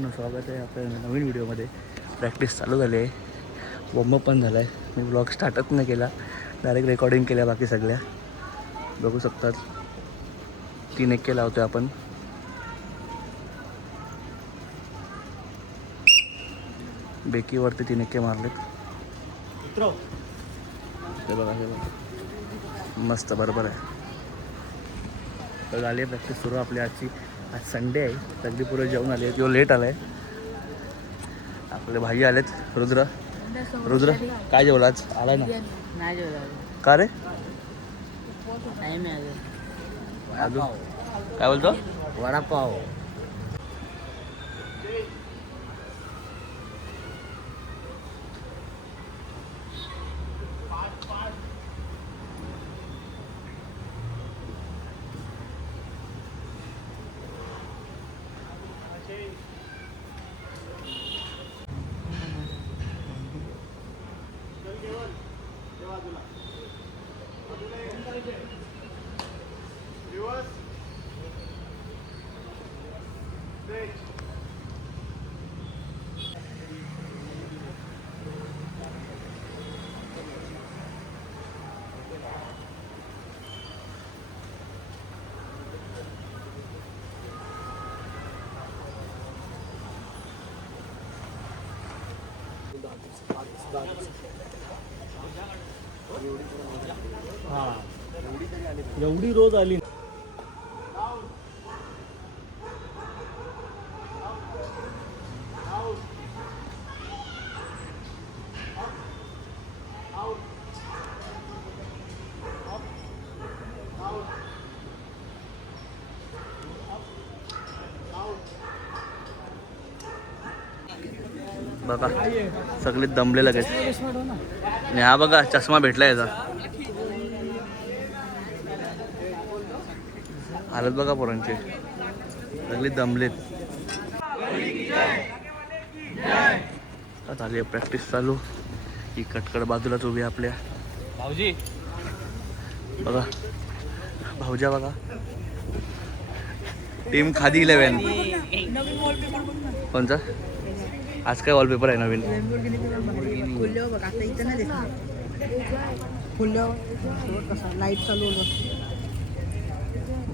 मित्रांनो, स्वागत आहे आपल्या नवीन व्हिडिओमध्ये. प्रॅक्टिस चालू झाली आहे, वॉर्मअप पण झाला आहे. मी ब्लॉग स्टार्टच नाही केला, डायरेक्ट रेकॉर्डिंग केल्या बाकी सगळ्या. बघू शकतात 3 1 लावतोय आपण. बेकीवरती 3 1 मारलेत. ते बघा, हे बघा, मस्त बरोबर आहे. तर झाली आहे प्रॅक्टिस सुरू आपली आजची. आज संडे आहे, सगळी पुढे जेवून आली आहे. किंवा लेट आला आहे. आपले भाई आलेत. रुद्र काय जेवला आज? आलाय ना? नाही जेवला. का रे? टाईम आहे अजून काय बोलतो? वडापाव. एवढी रोज आली. बघा सगळे दमले लगेच. आणि हा बघा चष्मा भेटला याचा. हालत बघा पोरांचे, सगळे दमलेत. आता आली प्रॅक्टिस चालू. ही कटकट बाजूलाच उभी आपल्या. भाऊजी बघा, भाऊजा बघा. टीम खादी 11. कोणचा? आज काय वॉलपेपर आहे नवीन?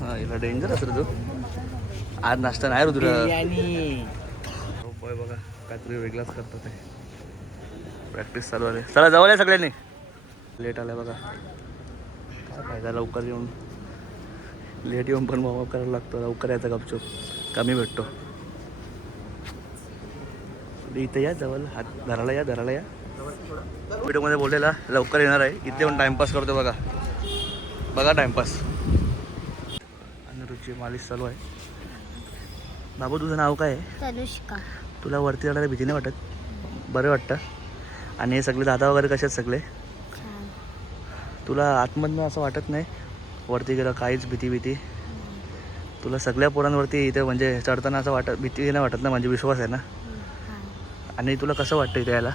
हा, याला डेंजर असं तू. आज नाश्ता नाही रुद्र. बघा काहीतरी वेगळाच करतात ते. प्रॅक्टिस चालू आहे. चला जवळ आहे सगळ्यांनी. लेट आलाय बघा. काय फायदा लवकर येऊन. लेट येऊन पण वॉर्मअप करायला लागतो. लवकर यायचा गपचूप, कमी भेटतो. इथं या जवळ, हात धरायला या, धरायला या. व्हिडिओमध्ये बोललेला लवकर येणार आहे. इथे येऊन टाइमपास करतो बघा. बघा टाइमपास. अनिरुद्धची मालिश चालू आहे. बाबू तुझं नाव काय आहे? तनुष्का. तुला वरती जाणाऱ्या भीती नाही वाटत? बरं वाटतं. आणि हे सगळे दादा वगैरे कसे आहेत सगळे? तुला आतमधनं असं वाटत नाही वरती गेलं काहीच भीती? तुला सगळ्या पोरांवरती इथे म्हणजे चढताना असं वाटत भीती नाही वाटत ना? म्हणजे विश्वास आहे ना? आणि तुला कसं वाटतं इथे यायला?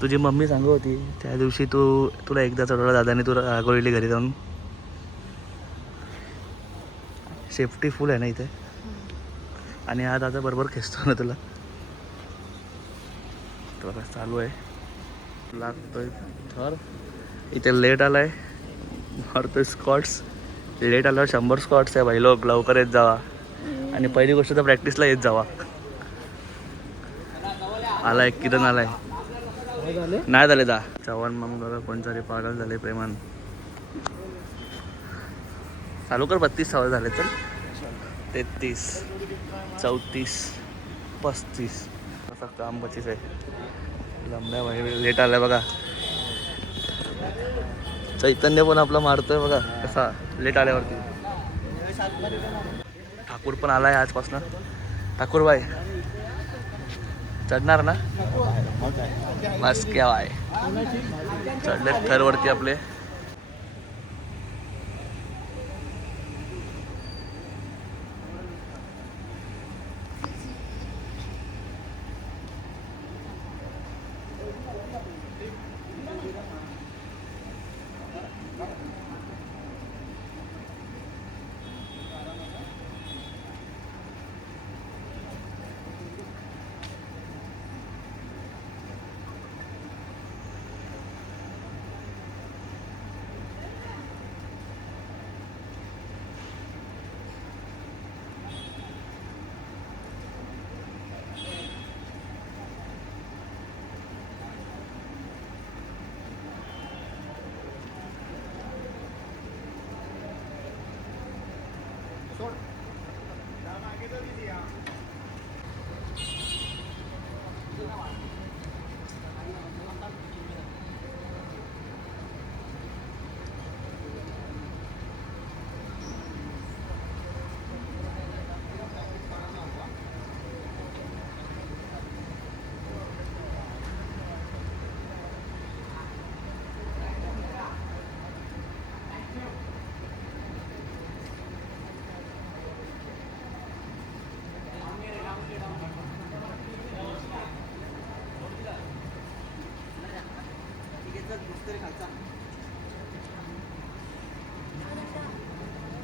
तुझी मम्मी सांगत होती त्या दिवशी तुला एकदा चढवलं दादाने, तुला रागवलेली घरी जाऊन. सेफ्टी फुल आहे ना इथे? आणि हा दादा बरोबर खेचतो ना तुला. तुला चालू आहे, लागतोय थर. इथे लेट आलाय, मारतोय स्कॉट्स. लेट आल्यावर 100 स्कॉट्स आहे भाई. लवकर येत जावा. आणि पहिली गोष्ट तर प्रॅक्टिसला येत जावा. आलाय किरण, आलाय नाही झाले जा. चव्हाण मग बघा कोणतरी पागल झाले प्रेमान. चालू कर. 32 सवय झाले तर 33 34 35 असं काम 25 आहे. लंब्या भाई लेट आलाय बघा. चैतन्य पण आपला मारतोय बघा कसा लेट आल्यावरती. ठाकूर पण आलाय आजपासून. ठाकूर बाय चढणार ना? बस क्या आहे. चढले थरवरती आपले.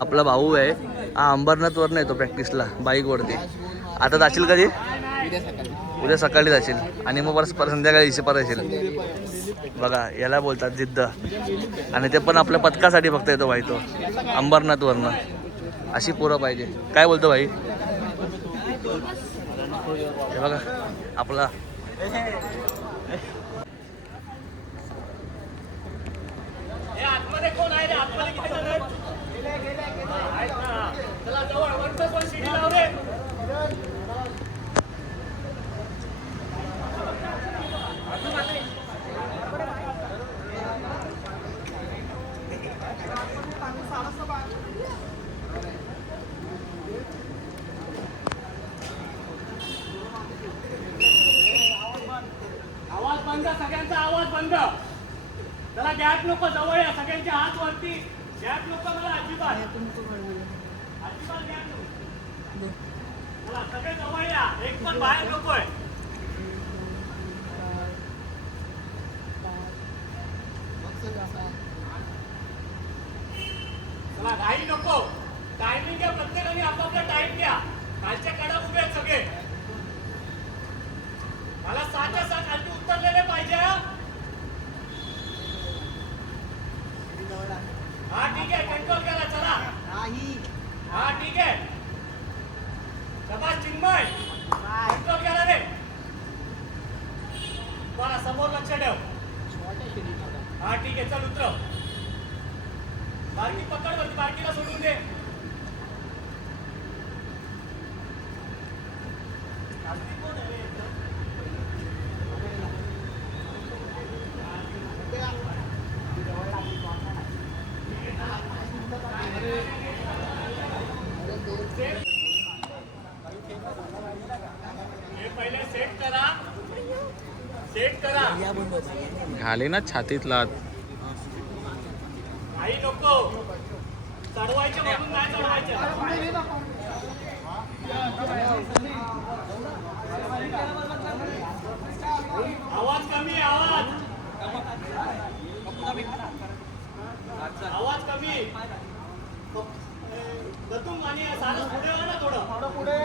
आपला भाऊ आहे हा अंबरनाथवरनं येतो प्रॅक्टिसला बाईकवरती. आता जाशील कधी? उद्या सकाळी जाशील आणि मग परत संध्याकाळी परत येशील. बघा याला बोलतात जिद्द. आणि ते पण आपल्या पथकासाठी फक्त येतो भाई तो अंबरनाथवरनं. अशी पोरं पाहिजे. काय बोलतो भाई? हे बघा आपला आवाज बंद, सगळ्यांचा आवाज बंद. त्याला गॅप नको, जवळ या. सगळ्यांचे हात वरती. गॅप नको मला अजिबात. अजिबात गॅप नको. चला सगळे जवळ या. एक पण बाहेर नकोय. चला घाई नको. टायमिंग घ्या. प्रत्येकाने आपापला टाइम घ्या. खालच्या कडा उभे आहेत सगळे. मला 7च्या 7 खाली उतरलेले पाहिजे. हा ठीक आहे, कंट्रोल करा. चला हा ठीक आहे. शाबास चिन्मय, कंट्रोल करा रे. बघा समोर लक्ष ठेव. हा ठीक आहे, चल उतरव. बारकी पकड वरती, बारकीला सोडून दे. पहिले सेट करा. सेट करा. घाले ना छातीत लात. काही नको. चढवायचे म्हणून नाही चढवायचे. आवाज कमी. आवाज कमी. दतून आणि सारं पुढे वा ना थोडं पुढे.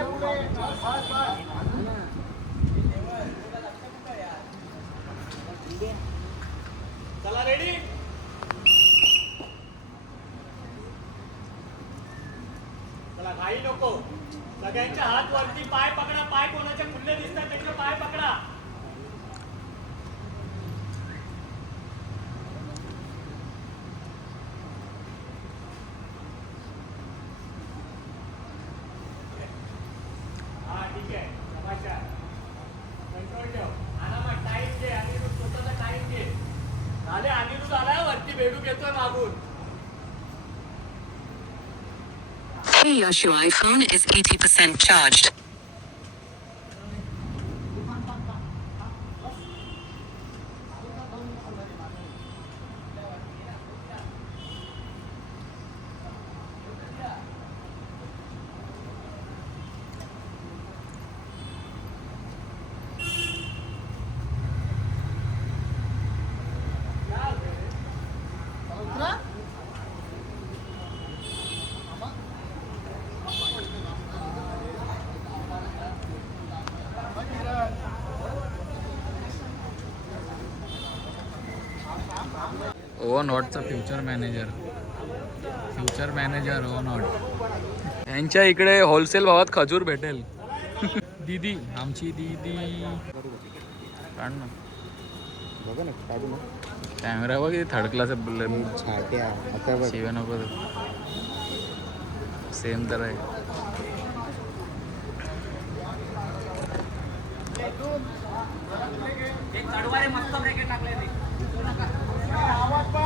चला रेडी. चला घाई नको. सगळ्यांच्या हात वरती. पाय पकडा. पाय कोणाचे खुले दिसतात त्यांचे पाय पकडा. हा ठीक आहे. समाचार कंट्रोल ठेव. आरामात टाईम घे. आणि स्वतःचा टाईम घे. झाले. अनिरुद्ध आलाय वरती. बेडूक येतोय मागून. Hey Yoshua, iPhone is 80% charged. ओ नॉटचा फ्युचर मॅनेजर ओ नॉट. यांच्या इकडे होलसेल भावात खजूर भेटेल. दीदी आमची दीदी. काढ ना. बघा ना, काढू ना. कॅमेरा बघ थर्ड क्लास छाट्या आता बघ. शिव्या नको. सेम तर आहे. एक चढवारे मस्त ब्रेकेट टाकले ते.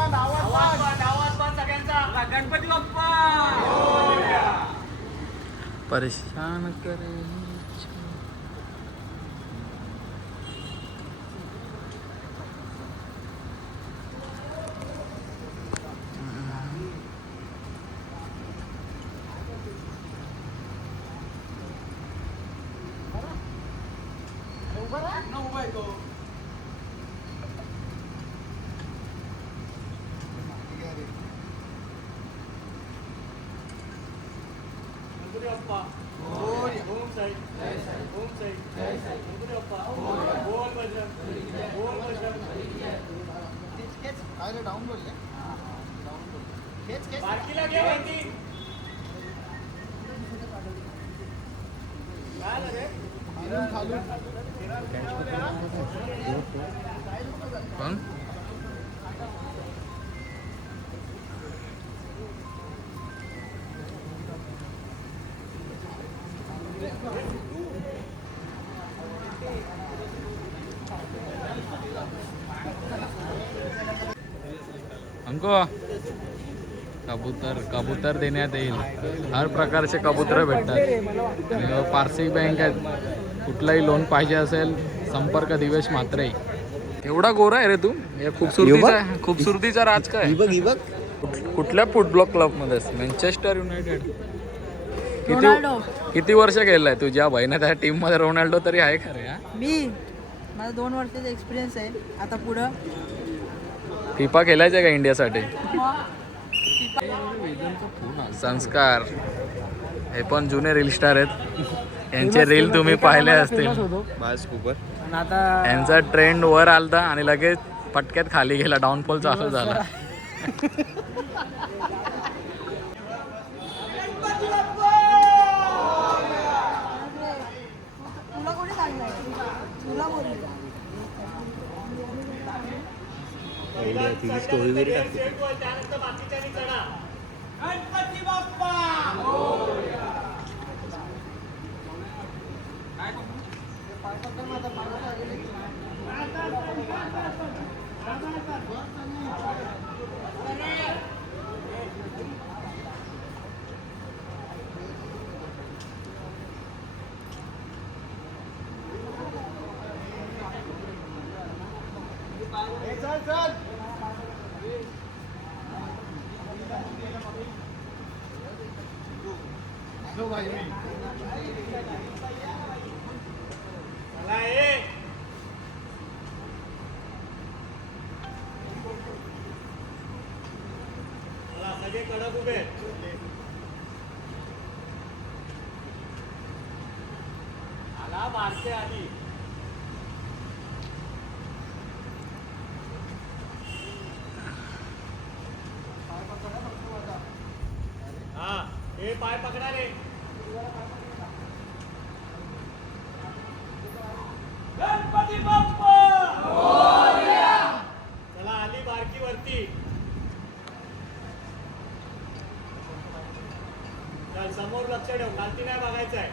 आवाज बंद सगळ्यांचा. गणपती बाप्पा परेशान करे. बारकीला घे वरती. काय आलं रे? पण अंको कबूतर देण्यात येईल. हर प्रकारचे कबूतर भेटतात. आणि पारसी बँक आहेत. कुठलाही लोन पाहिजे असेल संपर्क दिवेश म्हात्रे. एवढा गोरा आहे रे तू. या खूपसुरतीचा राज काय? कुठल्या फुटबॉल क्लब मध्ये? Manchester United. किती वर्ष गेलाय तुझ्या बहिणी त्या टीम मध्ये? रोनाल्डो तरी आहे का रे? मी माझा 2 वर्षाचा एक्सपिरियन्स आहे. आता पुढं फिफा खेळायचं का इंडियासाठी? संस्कार हे पण जुने रील स्टार आहेत. यांचे रील तुम्ही पाहिले असतील. बस कुपर. यांचा ट्रेंड वर आलता आणि लगेच पटक्यात खाली गेला. डाऊनफॉल चालू झाला. तुला कोणी सांगणार? तुला बोलले. तुझी स्टोरी वगैरे टाकते. त्यानंतर बाकीच्यानी चढा. गणपती बाप्पा. चला ये. चला सगळे कडक उभे. आला मारते आधी. हा हे पाय पकडा रे. गणपती बाप्पा. चला आली बारकी वरती. चल समोर लक्ष ठेव. खालती नाही बघायचं आहे.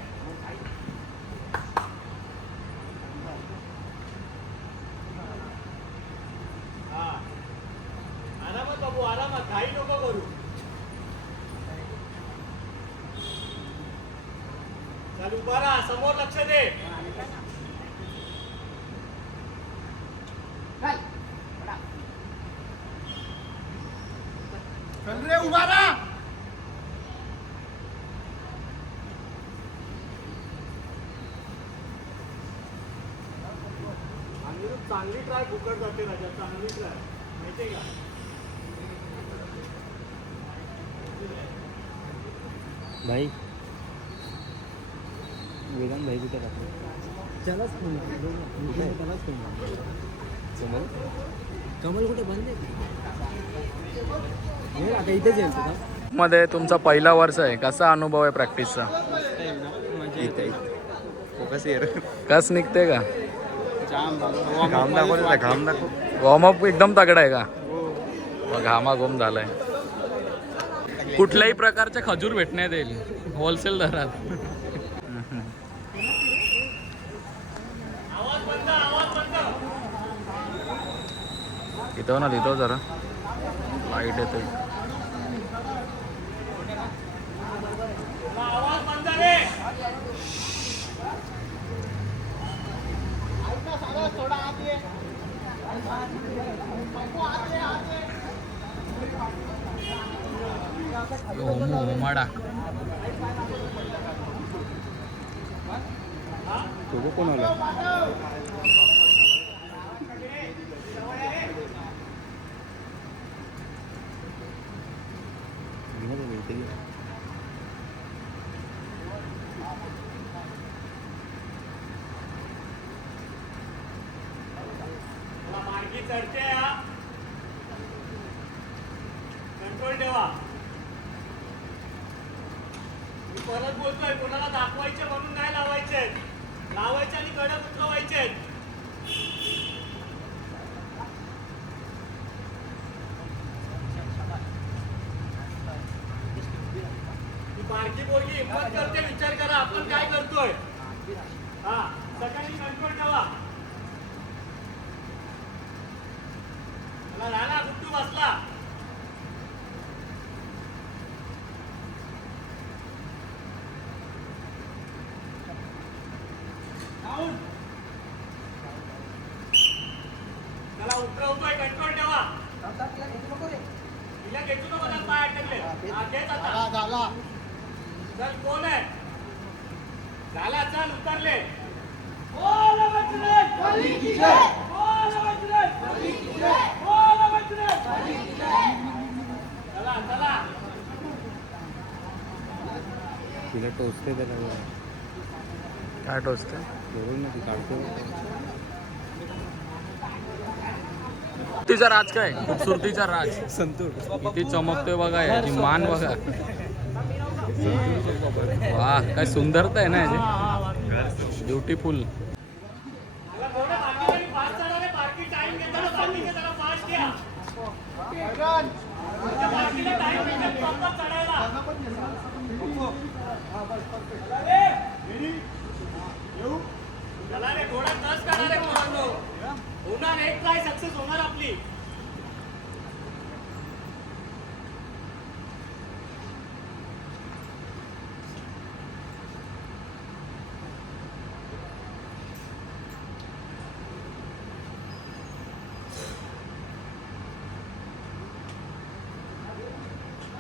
हा आरामात बाबू आरामात. काही नको करू. चल उभा राहा. समोर लक्ष दे. चल रे उभा राहा. चांगली ट्राय फुकट जाते राजा. चांगली ट्राय माहितीये का? भाई वेदांत भाई कुठे राहतो? समोर कमल कुठे बंद आहे? आता इथेच येईल. मध्ये तुमचा पहिला वर्ष आहे. कसा अनुभव आहे प्रॅक्टिसचा? इथे फोकस येर कस निघते का? घाम दाखवले. घाम दाखव. वॉर्मअप एकदम तगडा आहे का? घामाघूम झालाय. कुठल्याही प्रकारचे खजूर भेटण्यात येईल होलसेल दरात. आवाज बंद. आवाज बंद. इथं ना लिहितो जरा. लाईट येते. आवाज बंद रे. थोडा आत ये. होमाडा तो कोण आला? मार्गी चढते. कंट्रोल ठेवा. मी परत बोलतोय, कोणाला दाखवायचे म्हणून नाही लावायचे. लावायचे आणि कडक उतरवायचे. ती बारकी पोरगी हिंमत करते, विचार करा आपण काय करतोय. हा, सगळ्यांनी कंट्रोल ठेवा. राणा गुट्टू बसला. त्याला उतरवतोय, कंट्रोल ठेवा. तिला घेतो ना, मला पाय अटकले. हा, घेत आता. चल, कोण आहे? झाला, चल उतरले. बोल बजरंग बली की जय. बोल बजरंग बली की जय. बोल बजरंग बली की जय. चला चला. तिला टोचते त्याला काय टोचते? बरोबर ना ती काढतो. खूबसूरतीचा राज काय खूबसूरतीचा राज संतूर किती चमकतोय बघा, याची मान बघा. वा, काय सुंदरता आहे ना याची, ब्युटिफुल. चला, थोडं बाकी फास्ट चढा रे. बाकी टाइम घेता ना, बाकीचे जरा फास्ट घ्या. बाकीला टाइम घेतात प्रॉपर चढायला. चला रे, थोडा टच करा रे पोरांनो. होणार, एक ट्राय सक्सेस होणार आपली.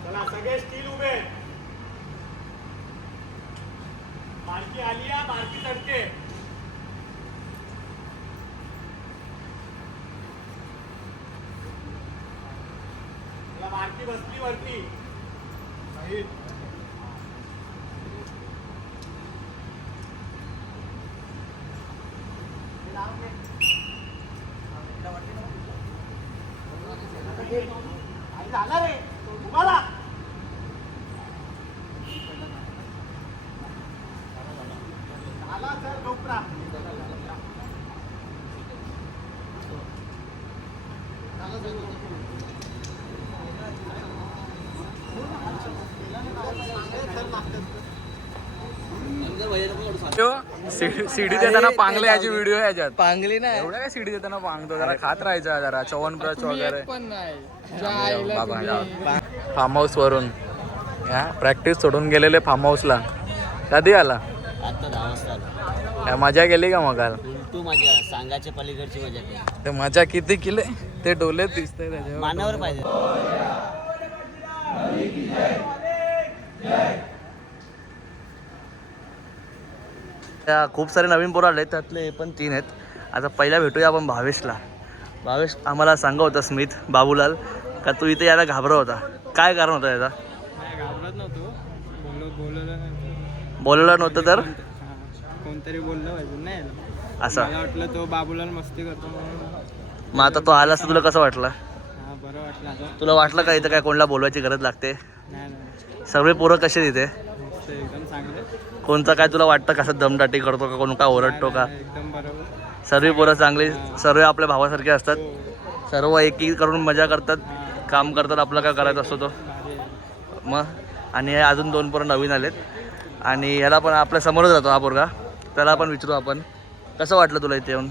चला, सगळे स्टील उभे. बारकी आली आहे, बारकी चढते. चला, बारकी बसली वरती. साहिल. झाला रे तुम्हाला. झाला सर, डोकरा. सीडी देताना पांगले याची व्हिडिओ आहे याच्यात. पांगली नाही एवढ्या काय सीडी देताना पांगतो, जरा खात राहायचा, जरा चवनप्राश वगैरे. फार्म हाऊस वरून प्रॅक्टिस सोडून गेलेले फार्म हाऊसला. कधी आला? आता 10 वाजता आलो. काय मजा केली का मग काल? तू मजा सांगाच्या पलीकडची मजा केली. ते मजा किती केले ते डोले दिसतंय त्याच्यावर. मानावर पाहिजे. त्या खूप सारे नवीन पोरं आले, त्यातले हे पण 3 आहेत. आता पहिला भेटूया आपण भावेशला. भावेश, आम्हाला सांगा होता स्मित बाबूलाल का तू इथे यायला घाबरत होता, काय कारण होतं याचा? घाबरत नव्हतो. बोललं नव्हतं तर कोणतरी बोललं पाहिजे नाही. असं मला वाटलं तो बाबूलाल मस्ती करतो म्हणून. मग आता तो आला असता तुला कसं वाटलं? हा, बरं वाटलं आता. तुला वाटलं का इथं काय कोणाला बोलवायची गरज लागते? नाही सगळे पोरं कसे तिथे? मस्त, एकदम चांगलं. कोणता काय तुला वाटतं कसं दमदाटी करतो का, कोण काय ओरडतो का? एकदम बरोबर. सर्व पोरं चांगली, सर्व आपल्या भावासारखे असतात. सर्व एकी करून मजा करतात, काम करतात, आपलं काय करायचं असतो तो. मग आणि अजून 2 पोरं नवीन आलेत आणि ह्याला पण आपल्या समोरच राहतो हा पोरगा, त्याला पण विचारू आपण. कसं वाटलं तुला इथे येऊन?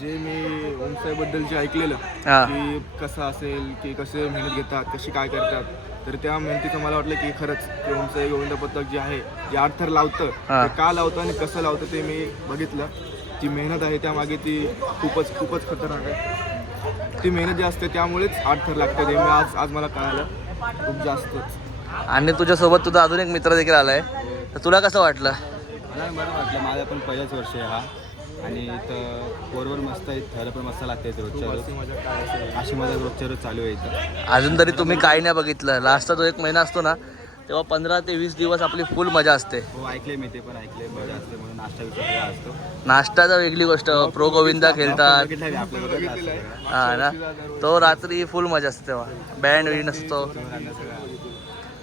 जे मी ओमसाईबद्दल जे ऐकलेलं हां की कसं असेल, की कसे मेहनत घेतात, कशी काय करतात, तर त्या मेहनतीचं मला वाटलं की खरंच की ओमसाई गोविंद पथक जे आहे, जे 8 थर लावतं, हां. ते का लावतं आणि कसं लावतं ते मी बघितलं. जी मेहनत आहे त्यामागे ती खूपच खतरनाक आहे. ती मेहनत जी असते त्यामुळेच 8 थर लागते, ते मी आज मला कळालं खूप जास्तच. आणि तुझ्यासोबत तुझा अजून एक मित्र देखील आला आहे, तर तुला कसं वाटलं? मला बरं वाटलं. माझा पण पहिलाच वर्ष आहे हा, आणि इथं पोरवर मस्त आहे, थर पण मस्त लागते रोजच्या रोज. अशी माझा रोजच्या रोज चालू आहे इथं. अजून तरी तुम्ही काही नाही बघितलं. लास्टचा जो 1 महिना असतो ना, तेव्हा 15 ते 20 दिवस आपली फुल मजा असते. हो ऐकले मी ते पण ऐकले मजा असते म्हणून नाश्ता विचार असतो. नाश्ताचा वेगळी गोष्ट, प्रो गोविंदा खेळतात बघितलं का आपल्याला बघितलेलं आहे. हा ना, तो रात्री फुल मजा असते तेव्हा, बँड विंड असतो.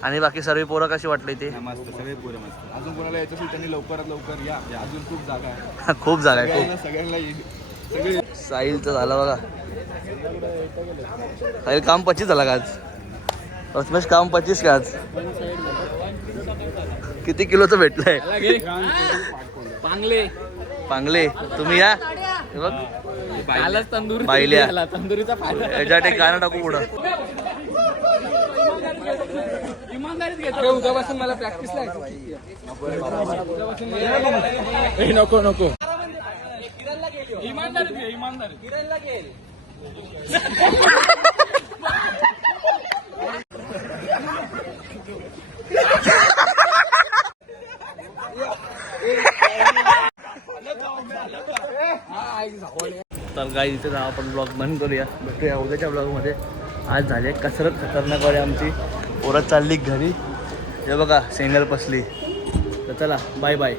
आणि बाकी सर्व पोरं कशी वाटली ती? मस्त सगळे पुरे मस्त. अजून कोणाला यायचं असेल त्यांनी लवकरात लवकर या, अजून खूप जागा आहे. खूप जागा आहे खूप. सगळ्यांना येईल. सगळे साहिलचं झालं बघा, साहिल काम 25 झाला का आज? रत्मेश काम 25 का आज? किती किलोचं भेटलंय? पांगले पांगले तुम्ही या. हे बघ कालच तंदुरी बाईल्या. झाला, तंदुरीचा फायदा. याच्यात एक गाणं टाकू पुढं. उद्यापासून मला प्रॅक्टिसला नको नको. इमानदारी इमानदारी. तर काय इथे जाऊ आपण ब्लॉग बंद करूया. भेटूया उद्याच्या ब्लॉगमध्ये. आज झाली कसरत खतरनाक आमची. पोरं चालली घरी. हे बघा सिंगल पसली. तर चला बाय बाय.